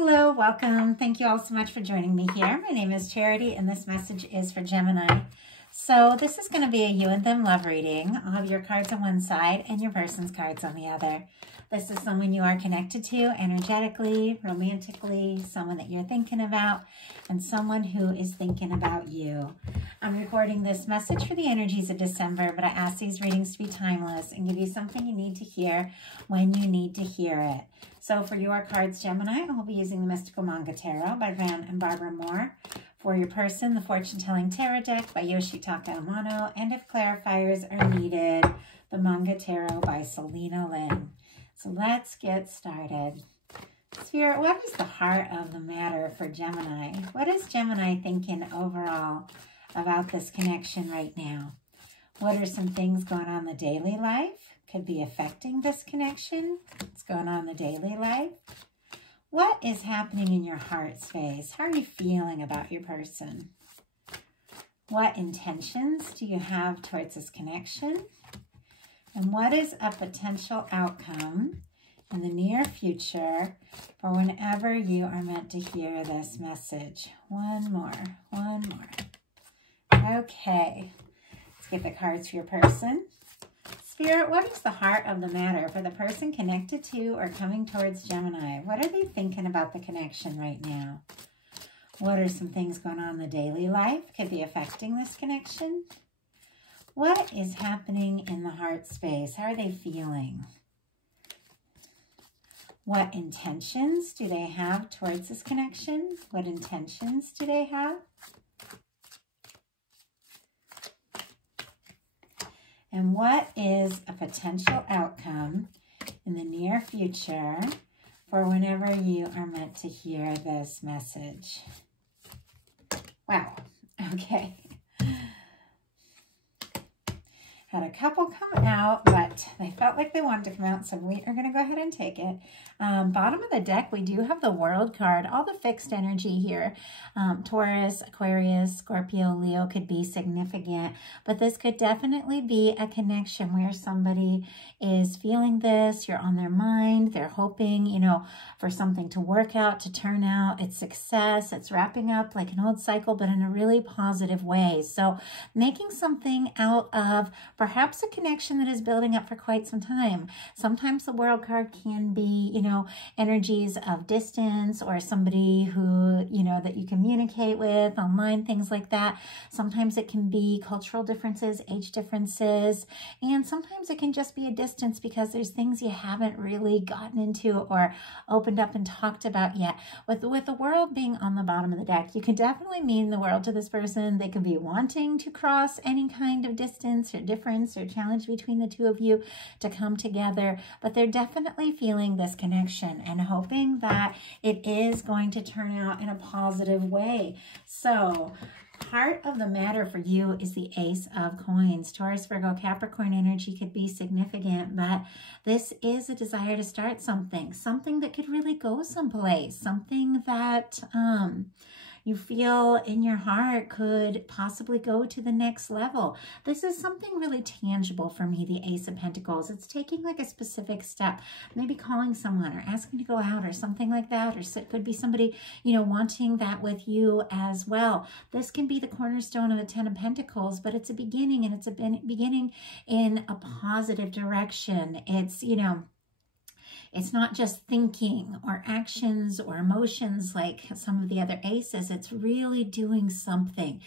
Hello, welcome. Thank you all so much for joining me here. My name is Charity and this message is for Gemini. So this is going to be a you and them love reading. I'll have your cards on one side and your person's cards on the other. This is someone you are connected to energetically, romantically, someone that you're thinking about, and someone who is thinking about you. I'm recording this message for the energies of December, but I ask these readings to be timeless and give you something you need to hear when you need to hear it. So for your cards, Gemini, I will be using the Mystical Manga Tarot by Van and Barbara Moore. For your person, the Fortune Telling Tarot Deck by Yoshitaka Amano. And if clarifiers are needed, the Manga Tarot by Selena Lynn. So let's get started. Spirit, what is the heart of the matter for Gemini? What is Gemini thinking overall about this connection right now? What are some things going on in the daily life? Could be affecting this connection. What's going on in the daily life? What is happening in your heart space? How are you feeling about your person? What intentions do you have towards this connection? And what is a potential outcome in the near future for whenever you are meant to hear this message? One more. Okay, let's get the cards for your person. Spirit, what is the heart of the matter for the person connected to or coming towards Gemini? What are they thinking about the connection right now? What are some things going on in the daily life? Could be affecting this connection. What is happening in the heart space? How are they feeling? What intentions do they have towards this connection? What intentions do they have? And what is a potential outcome in the near future for whenever you are meant to hear this message? Wow. Okay. Had a couple come out, but they felt like they wanted to come out, so we are going to go ahead and take it. Bottom of the deck, we do have the World card, all the fixed energy here. Taurus, Aquarius, Scorpio, Leo could be significant, but this could definitely be a connection where somebody is feeling this, you're on their mind, they're hoping, you know, for something to work out, to turn out, it's success, it's wrapping up like an old cycle, but in a really positive way. So making something out of perhaps a connection that is building up for quite some time. Sometimes the World card can be, you know, energies of distance or somebody who, you know, that you communicate with online, things like that. Sometimes it can be cultural differences, age differences, and sometimes it can just be a distance because there's things you haven't really gotten into or opened up and talked about yet. With the World being on the bottom of the deck, you can definitely mean the world to this person. They could be wanting to cross any kind of distance or difference or challenge between the two of you to come together, but they're definitely feeling this connection and hoping that it is going to turn out in a positive way. So heart of the matter for you is the Ace of Coins. Taurus, Virgo, Capricorn energy could be significant, but this is a desire to start something that could really go someplace, something that you feel in your heart could possibly go to the next level. This is something really tangible for me, the Ace of Pentacles. It's taking like a specific step, maybe calling someone or asking to go out or something like that, or it could be somebody, you know, wanting that with you as well. This can be the cornerstone of the Ten of Pentacles, but it's a beginning, and it's a beginning in a positive direction. It's, you know, it's not just thinking or actions or emotions like some of the other aces. It's really doing something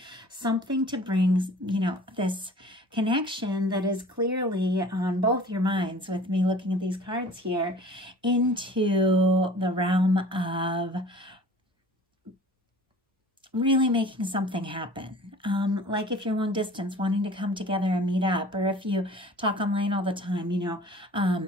to bring, you know, this connection that is clearly on both your minds, with me looking at these cards here, into the realm of really making something happen. Like if you're long distance, wanting to come together and meet up, or if you talk online all the time, you know,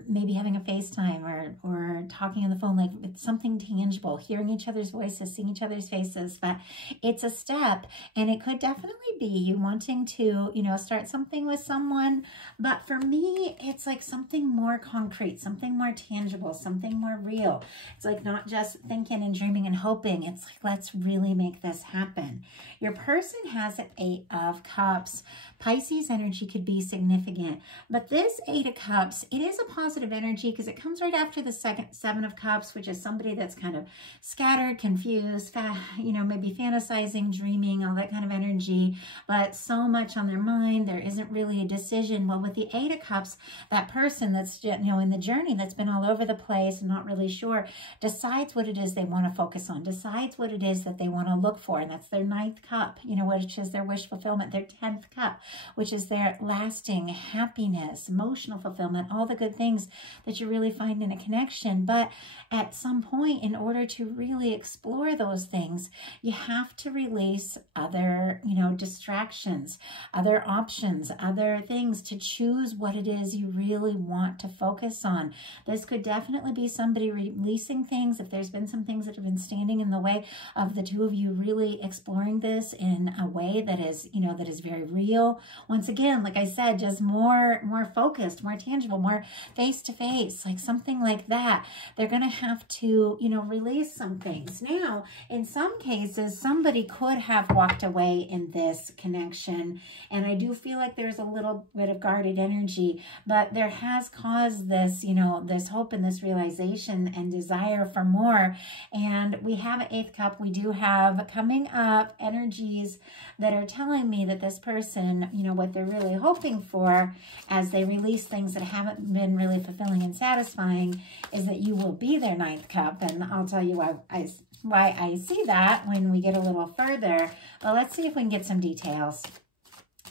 maybe having a FaceTime or talking on the phone, like it's something tangible, hearing each other's voices, seeing each other's faces. But it's a step, and it could definitely be you wanting to, you know, start something with someone. But for me, it's like something more concrete, something more tangible, something more real. It's like not just thinking and dreaming and hoping. It's like, let's really make this happen. Your person has an 8 of Cups. Pisces energy could be significant, but this 8 of Cups, it is a positive energy because it comes right after the second 7 of Cups, which is somebody that's kind of scattered, confused, maybe fantasizing, dreaming, all that kind of energy, but so much on their mind, there isn't really a decision. Well, with the 8 of Cups, that person that's, in the journey that's been all over the place and not really sure, decides what it is they want to focus on, decides what it is that they want to look for, and that's their 9th cup, which is their wish fulfillment, their 10th cup, which is their lasting happiness, emotional fulfillment, all the good things that you really find in a connection. But at some point, in order to really explore those things, you have to release other, distractions, other options, other things to choose what it is you really want to focus on. This could definitely be somebody releasing things. If there's been some things that have been standing in the way of the two of you really exploring this in a way that is, that is very real. Once again, like I said, just more focused, more tangible, more face-to-face, like something like that. They're going to have to, release some things. Now, in some cases, somebody could have walked away in this connection, and I do feel like there's a little bit of guarded energy, but there has caused this, this hope and this realization and desire for more. And we have an 8th cup. We do have coming up energies that are telling me that this person, what they're really hoping for as they release things that haven't been really fulfilling and satisfying is that you will be their 9th cup. And I'll tell you why I see that when we get a little further. But let's see if we can get some details.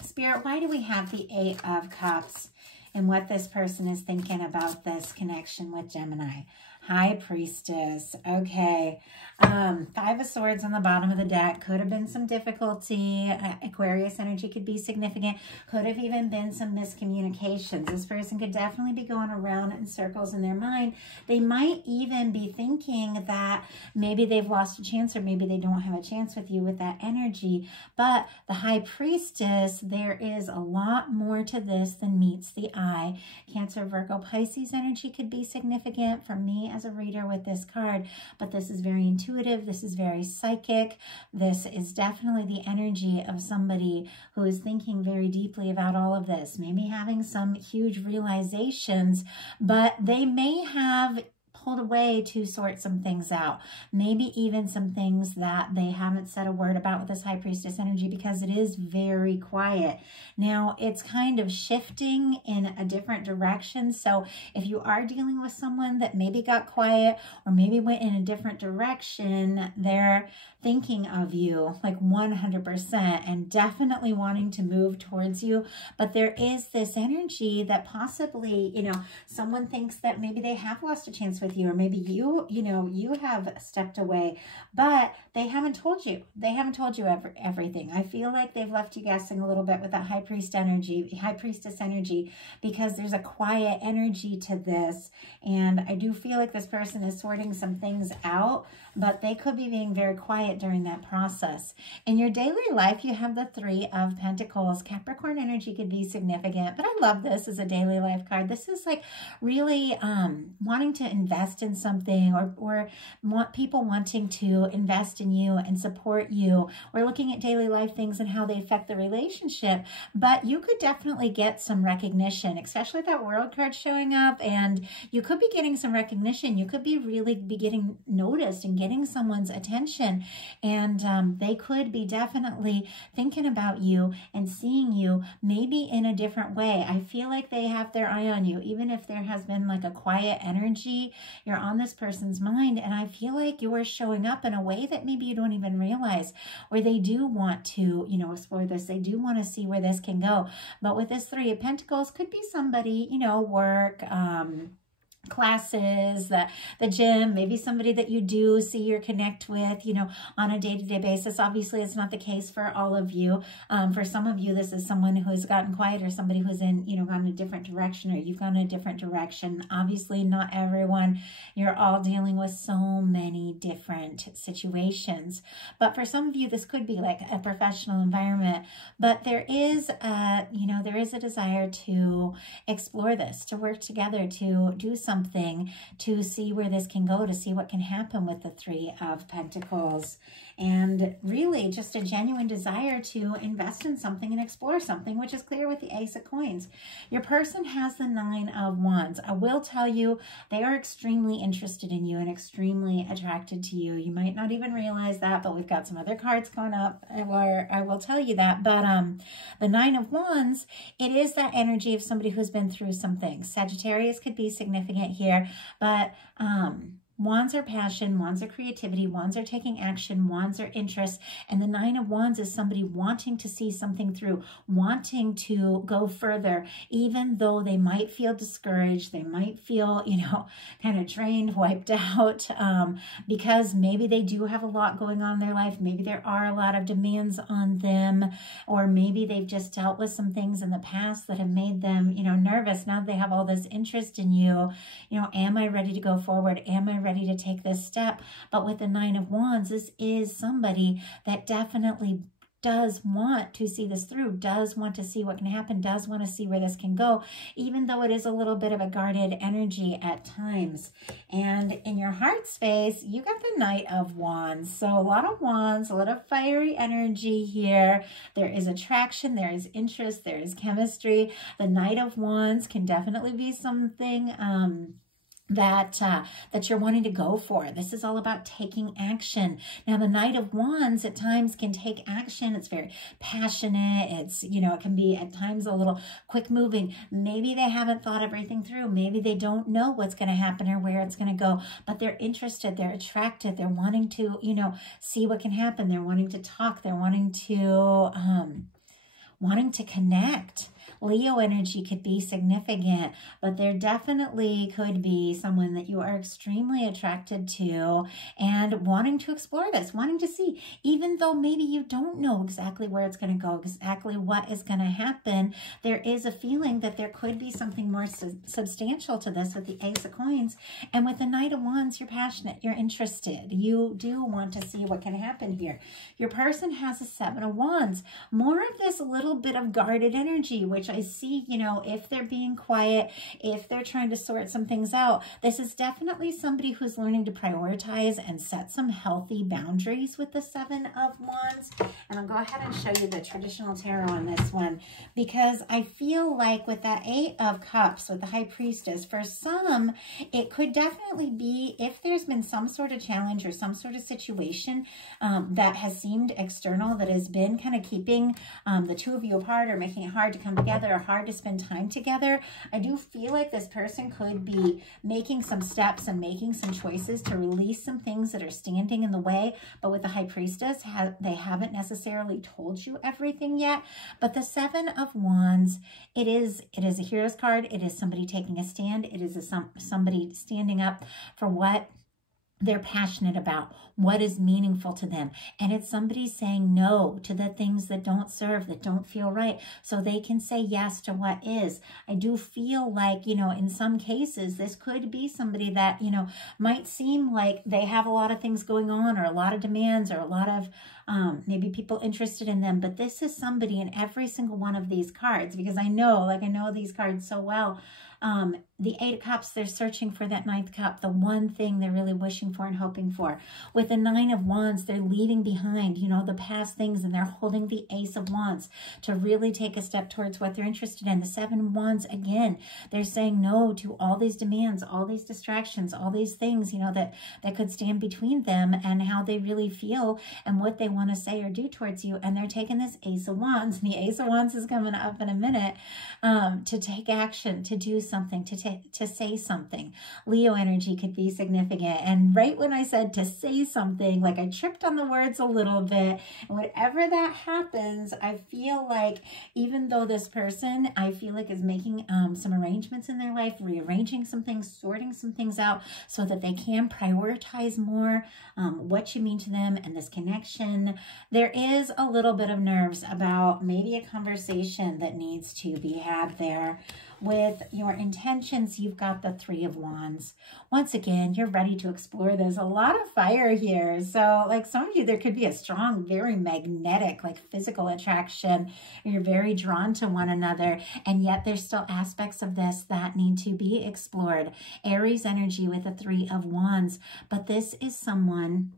Spirit, why do we have the 8 of Cups and what this person is thinking about this connection with Gemini? High Priestess. Okay. 5 of Swords on the bottom of the deck. Could have been some difficulty. Aquarius energy could be significant. Could have even been some miscommunications. This person could definitely be going around in circles in their mind. They might even be thinking that maybe they've lost a chance or maybe they don't have a chance with you with that energy. But the High Priestess, there is a lot more to this than meets the eye. Cancer, Virgo, Pisces energy could be significant for me as a reader with this card, but this is very intuitive. This is very psychic. This is definitely the energy of somebody who is thinking very deeply about all of this, maybe having some huge realizations, but they may have pulled away to sort some things out. Maybe even some things that they haven't said a word about with this High Priestess energy because it is very quiet. Now, it's kind of shifting in a different direction. So if you are dealing with someone that maybe got quiet or maybe went in a different direction, they're thinking of you like 100% and definitely wanting to move towards you. But there is this energy that possibly, someone thinks that maybe they have lost a chance with you, or maybe you have stepped away, but they haven't told you. They haven't told you everything. I feel like they've left you guessing a little bit with that High Priestess energy, because there's a quiet energy to this. And I do feel like this person is sorting some things out, but they could be being very quiet during that process. In your daily life, you have the 3 of Pentacles. Capricorn energy could be significant, but I love this as a daily life card. This is like really wanting to invest in something, or people wanting to invest in you and support you. We're looking at daily life things and how they affect the relationship, but you could definitely get some recognition, especially with that World card showing up, and you could be getting some recognition. You could be really getting noticed and getting someone's attention, and they could be definitely thinking about you and seeing you maybe in a different way. I feel like they have their eye on you, even if there has been like a quiet energy. You're on this person's mind, and I feel like you're showing up in a way that maybe you don't even realize, where they do want to, explore this. They do want to see where this can go. But with this 3 of Pentacles, could be somebody, work, classes, the gym, maybe somebody that you do see or connect with, on a day-to-day basis. Obviously, it's not the case for all of you. For some of you, this is someone who has gotten quiet, or somebody who's in, gone in a different direction, or you've gone in a different direction. Obviously, not everyone. You're all dealing with so many different situations. But for some of you, this could be like a professional environment. But there is a desire to explore this, to work together, to do something something to see where this can go, to see what can happen with the Three of Pentacles. And really just a genuine desire to invest in something and explore something, which is clear with the Ace of Coins. Your person has the Nine of Wands. I will tell you, they are extremely interested in you and extremely attracted to you. You might not even realize that, but we've got some other cards coming up where I will tell you that. But the Nine of Wands, it is that energy of somebody who's been through some things. Sagittarius could be significant here, but Wands are passion, Wands are creativity, Wands are taking action, Wands are interest, and the Nine of Wands is somebody wanting to see something through, wanting to go further, even though they might feel discouraged, they might feel, you know, kind of drained, wiped out, because maybe they do have a lot going on in their life, maybe there are a lot of demands on them, or maybe they've just dealt with some things in the past that have made them, you know, nervous. Now they have all this interest in you, you know, am I ready to go forward? Am I ready to take this step? But with the Nine of Wands, this is somebody that definitely does want to see this through, does want to see what can happen, does want to see where this can go, even though it is a little bit of a guarded energy at times. And in your heart space, you got the Knight of Wands. So a lot of wands, a lot of fiery energy here. There is attraction, there is interest, there is chemistry. The Knight of Wands can definitely be something that you're wanting to go for. This is all about taking action. Now, the Knight of Wands at times can take action. It's very passionate. It's, you know, it can be at times a little quick moving. Maybe they haven't thought everything through. Maybe they don't know what's going to happen or where it's going to go, but they're interested. They're attracted. They're wanting to, you know, see what can happen. They're wanting to talk. They're wanting to connect. Leo energy could be significant, but there definitely could be someone that you are extremely attracted to and wanting to explore this, wanting to see, even though maybe you don't know exactly where it's going to go, exactly what is going to happen, there is a feeling that there could be something more substantial to this with the Ace of Coins. And with the Knight of Wands, you're passionate, you're interested, you do want to see what can happen here. Your person has a Seven of Wands, more of this little bit of guarded energy, which I see, you know, if they're being quiet, if they're trying to sort some things out, this is definitely somebody who's learning to prioritize and set some healthy boundaries with the Seven of Wands. And I'll go ahead and show you the traditional tarot on this one, because I feel like with that Eight of Cups, with the High Priestess, for some, it could definitely be if there's been some sort of challenge or some sort of situation that has seemed external, that has been kind of keeping the two of you apart or making it hard to come together or hard to spend time together. I do feel like this person could be making some steps and making some choices to release some things that are standing in the way. But with the High Priestess, they haven't necessarily told you everything yet. But the Seven of Wands, it is a hero's card. It is somebody taking a stand. It is somebody standing up for what they're passionate about, what is meaningful to them. And it's somebody saying no to the things that don't serve, that don't feel right, so they can say yes to what is. I do feel like, you know, in some cases, this could be somebody that, you know, might seem like they have a lot of things going on or a lot of demands or a lot of maybe people interested in them. But this is somebody in every single one of these cards, because I know these cards so well. The Eight of Cups, they're searching for that Ninth Cup, the one thing they're really wishing for and hoping for. With the Nine of Wands, they're leaving behind, you know, the past things, and they're holding the Ace of Wands to really take a step towards what they're interested in. The Seven of Wands, again, they're saying no to all these demands, all these distractions, all these things, you know, that could stand between them and how they really feel and what they want to say or do towards you. And they're taking this Ace of Wands, and the Ace of Wands is coming up in a minute, to take action, to do something, to say something. Leo energy could be significant. And right when I said to say something, like I tripped on the words a little bit. And whenever that happens, I feel like even though this person, I feel like is making some arrangements in their life, rearranging some things, sorting some things out so that they can prioritize more what you mean to them and this connection, there is a little bit of nerves about maybe a conversation that needs to be had there. With your intention connections, you've got the Three of Wands. Once again, you're ready to explore. There's a lot of fire here. So like some of you, there could be a strong, very magnetic, like physical attraction. You're very drawn to one another. And yet there's still aspects of this that need to be explored. Aries energy with the Three of Wands. But this is someone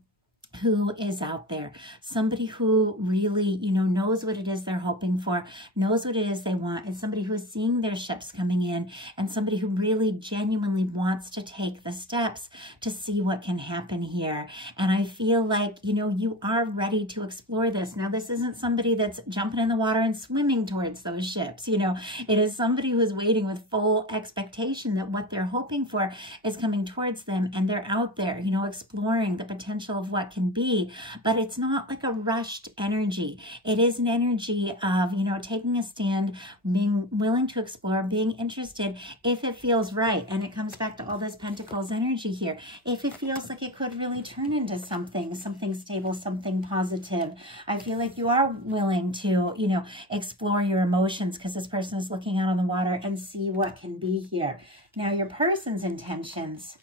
who is out there, somebody who really, you know, knows what it is they're hoping for, knows what it is they want. It's somebody who's seeing their ships coming in, and somebody who really genuinely wants to take the steps to see what can happen here. And I feel like, you know, you are ready to explore this. Now, this isn't somebody that's jumping in the water and swimming towards those ships. You know, it is somebody who is waiting with full expectation that what they're hoping for is coming towards them, and they're out there, you know, exploring the potential of what can be. But it's not like a rushed energy. It is an energy of, you know, taking a stand, being willing to explore, being interested if it feels right. And it comes back to all this Pentacles energy here. If it feels like it could really turn into something stable, something positive. I feel like you are willing to, you know, explore your emotions, because this person is looking out on the water and see what can be here. Now, your person's intentions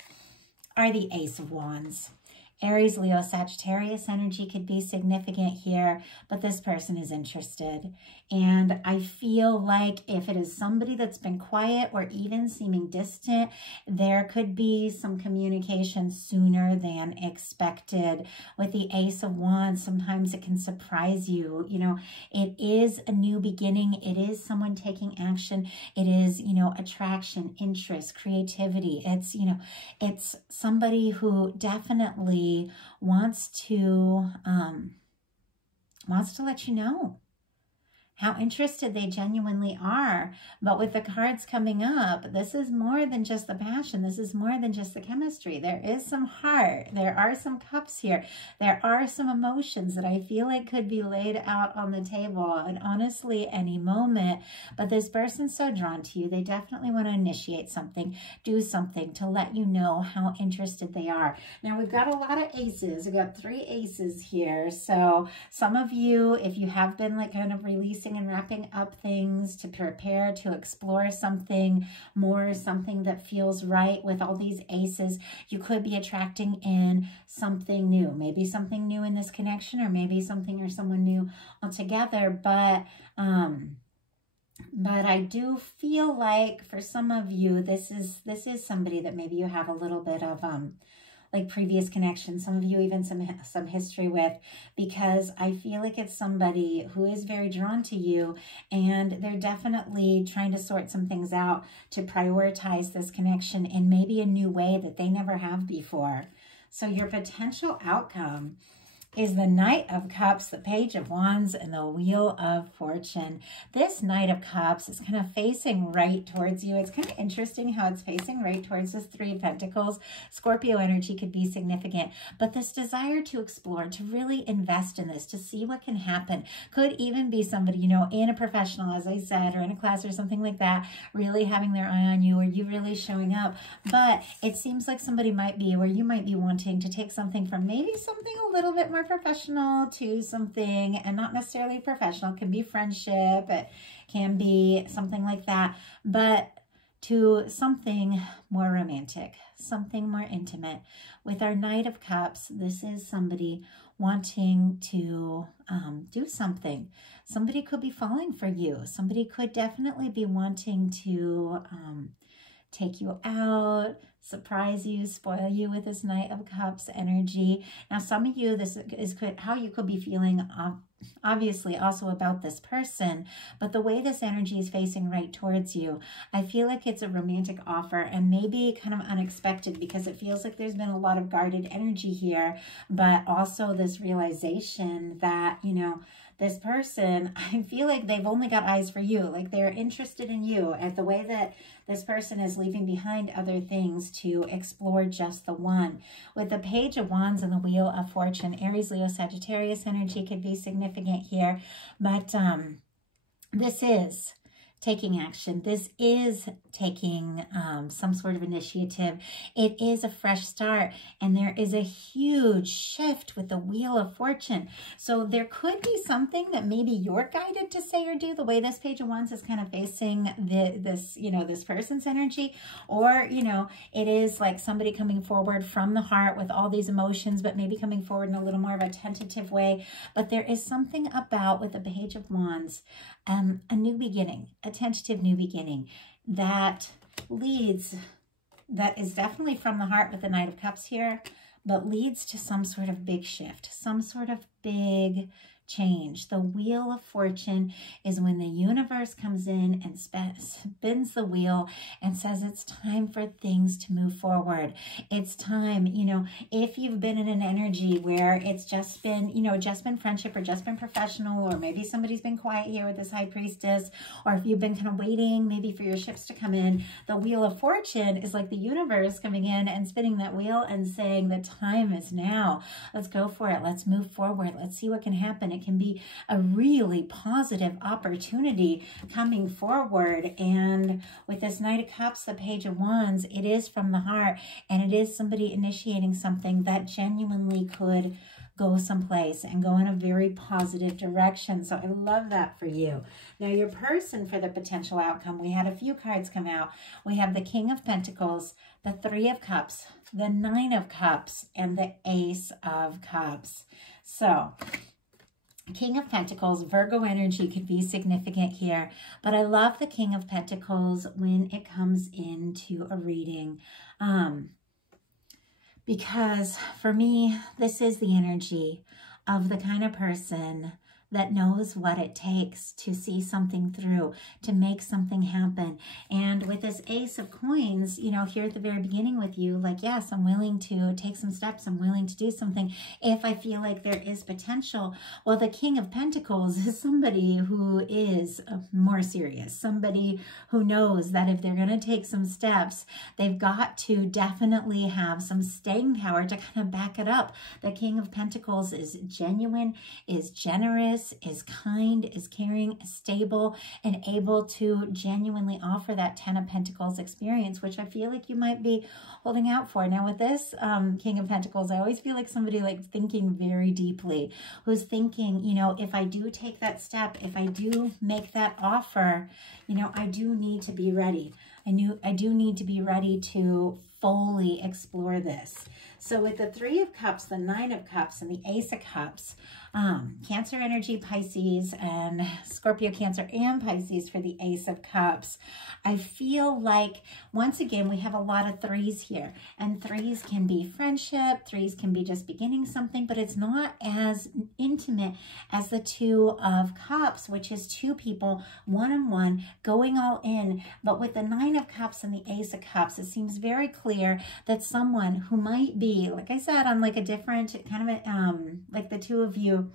are the Ace of Wands. Aries, Leo, Sagittarius energy could be significant here, but this person is interested. And I feel like if it is somebody that's been quiet or even seeming distant, there could be some communication sooner than expected. With the Ace of Wands, sometimes it can surprise you. You know, it is a new beginning. It is someone taking action. It is, you know, attraction, interest, creativity. It's, you know, it's somebody who definitely wants to let you know how interested they genuinely are. But with the cards coming up, this is more than just the passion. This is more than just the chemistry. There is some heart. There are some cups here. There are some emotions that I feel like could be laid out on the table at honestly any moment. But this person's so drawn to you. They definitely want to initiate something, do something to let you know how interested they are. Now, we've got a lot of aces. We've got 3 aces here. So some of you, if you have been like kind of releasing and wrapping up things to prepare to explore something more, something that feels right with all these aces, you could be attracting in something new, maybe something new in this connection, or maybe something or someone new altogether. But I do feel like for some of you, this is somebody that maybe you have a little bit of like previous connections, some of you even some history with, because I feel like it's somebody who is very drawn to you, and they're definitely trying to sort some things out to prioritize this connection in maybe a new way that they never have before. So your potential outcome is the Knight of Cups, the Page of Wands, and the Wheel of Fortune. This Knight of Cups is kind of facing right towards you. It's kind of interesting how it's facing right towards this 3 of Pentacles. Scorpio energy could be significant, but this desire to explore, to really invest in this, to see what can happen, could even be somebody, you know, in a professional, as I said, or in a class or something like that, really having their eye on you, or you really showing up. But it seems like somebody might be, or you might be wanting to take something from maybe something a little bit more professional to something, and not necessarily professional, it can be friendship, it can be something like that, but to something more romantic, something more intimate. With our Knight of Cups, this is somebody wanting to do something. Somebody could be falling for you. Somebody could definitely be wanting to take you out, surprise you, spoil you with this Knight of Cups energy. Now, some of you, this is how you could be feeling, obviously, also about this person. But the way this energy is facing right towards you, I feel like it's a romantic offer, and maybe kind of unexpected, because it feels like there's been a lot of guarded energy here, but also this realization that, you know, this person, I feel like they've only got eyes for you. Like they're interested in you, at the way that this person is leaving behind other things to explore just the one. With the Page of Wands and the Wheel of Fortune, Aries, Leo, Sagittarius energy could be significant here. But this is taking action. This is taking some sort of initiative. It is a fresh start, and there is a huge shift with the Wheel of Fortune. So there could be something that maybe you're guided to say or do, the way this Page of Wands is kind of facing this person's energy, or, it is like somebody coming forward from the heart with all these emotions, but maybe coming forward in a little more of a tentative way. But there is something about, with the Page of Wands, a new beginning, a tentative new beginning that is definitely from the heart with the Knight of Cups here, but leads to some sort of big shift, some sort of big change. The Wheel of Fortune is when the universe comes in and spins the wheel and says it's time for things to move forward. It's time, if you've been in an energy where it's just been, just been friendship or just been professional, or maybe somebody's been quiet here with this High Priestess, or if you've been kind of waiting maybe for your ships to come in, the Wheel of Fortune is like the universe coming in and spinning that wheel and saying the time is now. Let's go for it. Let's move forward. Let's see what can happen. It can be a really positive opportunity coming forward. And with this Knight of Cups, the Page of Wands, it is from the heart, and it is somebody initiating something that genuinely could go someplace and go in a very positive direction. So I love that for you. Now, your person, for the potential outcome, we had a few cards come out. We have the King of Pentacles, the Three of Cups, the Nine of Cups, and the Ace of Cups. So King of Pentacles, Virgo energy could be significant here, but I love the King of Pentacles when it comes into a reading, because for me, this is the energy of the kind of person that knows what it takes to see something through, to make something happen. And with this Ace of Coins, here at the very beginning with you, like, yes, I'm willing to take some steps. I'm willing to do something if I feel like there is potential. Well, the King of Pentacles is somebody who is more serious, somebody who knows that if they're going to take some steps, they've got to definitely have some staying power to kind of back it up. The King of Pentacles is genuine, is generous, is kind, is caring, is stable, and able to genuinely offer that Ten of Pentacles experience, which I feel like you might be holding out for. Now, with this King of Pentacles, I always feel like somebody like thinking very deeply, who's thinking, if I do take that step, if I do make that offer, I do need to be ready. I do need to be ready to fully explore this. So with the Three of Cups, the Nine of Cups, and the Ace of Cups, Cancer energy, Pisces, and Scorpio, Cancer, and Pisces for the Ace of Cups. I feel like, once again, we have a lot of threes here, and threes can be friendship, threes can be just beginning something, but it's not as intimate as the Two of Cups, which is two people, one-on-one, going all in. But with the Nine of Cups and the Ace of Cups, it seems very clear that someone who might be, like I said, on like a different kind of like the two of you,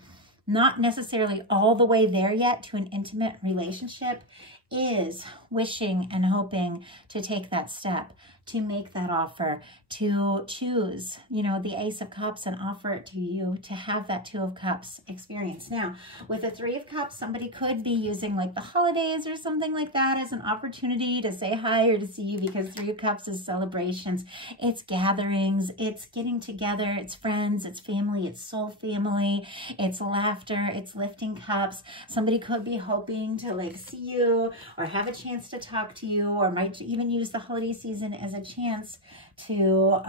not necessarily all the way there yet to an intimate relationship, is wishing and hoping to take that step, to make that offer, to choose, the Ace of Cups and offer it to you, to have that Two of Cups experience. Now, with the Three of Cups, somebody could be using like the holidays or something like that as an opportunity to say hi or to see you, because Three of Cups is celebrations, it's gatherings, it's getting together, it's friends, it's family, it's soul family, it's laughter, it's lifting cups. Somebody could be hoping to like see you or have a chance to talk to you, or might even use the holiday season as a chance to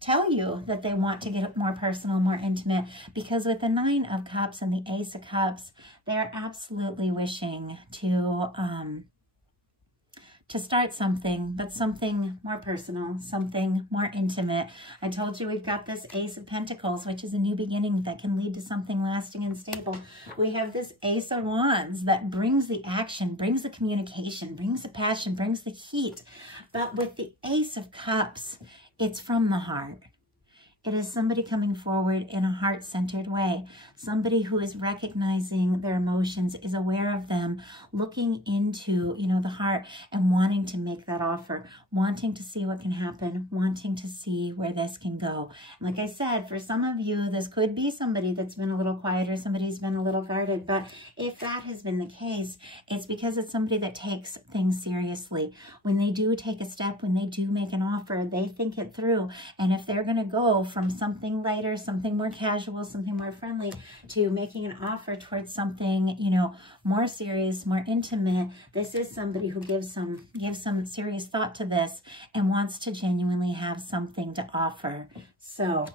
tell you that they want to get more personal, more intimate, because with the Nine of Cups and the Ace of Cups, they're absolutely wishing to start something, but something more personal, something more intimate. I told you we've got this Ace of Pentacles, which is a new beginning that can lead to something lasting and stable. We have this Ace of Wands that brings the action, brings the communication, brings the passion, brings the heat. But with the Ace of Cups, it's from the heart. It is somebody coming forward in a heart-centered way. Somebody who is recognizing their emotions, is aware of them, looking into, you know, the heart and wanting to make that offer, wanting to see what can happen, wanting to see where this can go. And like I said, for some of you, this could be somebody that's been a little quieter, somebody who's been a little guarded. But if that has been the case, it's because it's somebody that takes things seriously. When they do take a step, when they do make an offer, they think it through. And if they're going to go from something lighter, something more casual, something more friendly, to making an offer towards something, you know, more serious, more intimate, this is somebody who gives some serious thought to this and wants to genuinely have something to offer. So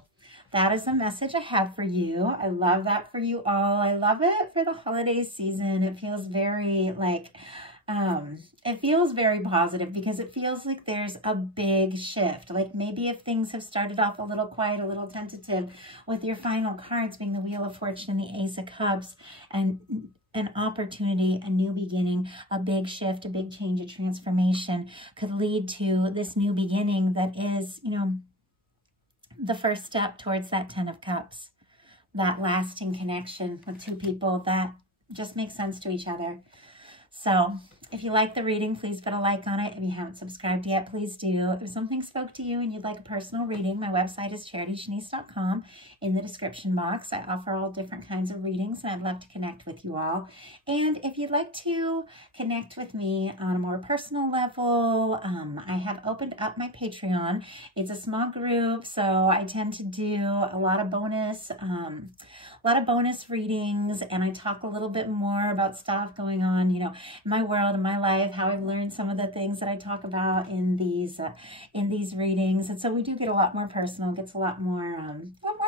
that is a message I have for you. I love that for you all. I love it for the holiday season. It feels very like, it feels very positive because it feels like there's a big shift. Like maybe if things have started off a little quiet, a little tentative, with your final cards being the Wheel of Fortune and the Ace of Cups, and an opportunity, a new beginning, a big shift, a big change, a transformation could lead to this new beginning that is, you know, the first step towards that 10 of Cups, that lasting connection with two people that just make sense to each other. So if you like the reading, please put a like on it. If you haven't subscribed yet, please do. If something spoke to you and you'd like a personal reading, my website is charityshanice.com. In the description box, I offer all different kinds of readings, and I'd love to connect with you all. And if you'd like to connect with me on a more personal level, I have opened up my Patreon. It's a small group, so I tend to do a lot of bonus readings, and I talk a little bit more about stuff going on, you know, in my world, in my life, how I've learned some of the things that I talk about in these readings. And so we do get a lot more personal, gets a lot more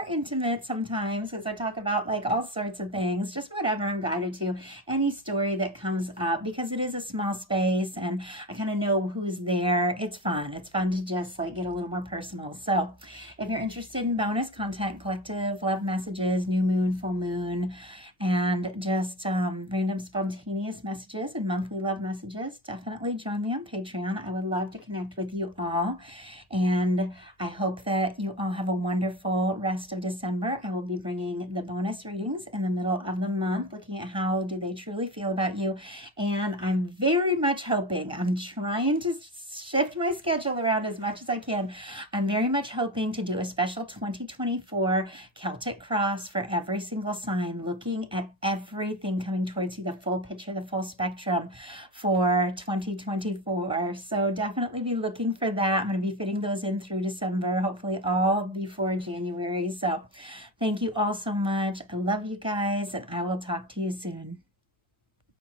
intimate sometimes, because I talk about like all sorts of things, just whatever I'm guided to, any story that comes up, because it is a small space and I kind of know who's there. It's fun. It's fun to just like get a little more personal. So if you're interested in bonus content, collective love messages, new moon, full moon, and just random spontaneous messages and monthly love messages, definitely join me on Patreon. I would love to connect with you all. And I hope that you all have a wonderful rest of December. I will be bringing the bonus readings in the middle of the month, looking at how do they truly feel about you. And I'm very much hoping, I'm trying to shift my schedule around as much as I can. I'm very much hoping to do a special 2024 Celtic cross for every single sign, looking at everything coming towards you, the full picture, the full spectrum for 2024. So definitely be looking for that. I'm going to be fitting those in through December, hopefully all before January. So thank you all so much. I love you guys, and I will talk to you soon.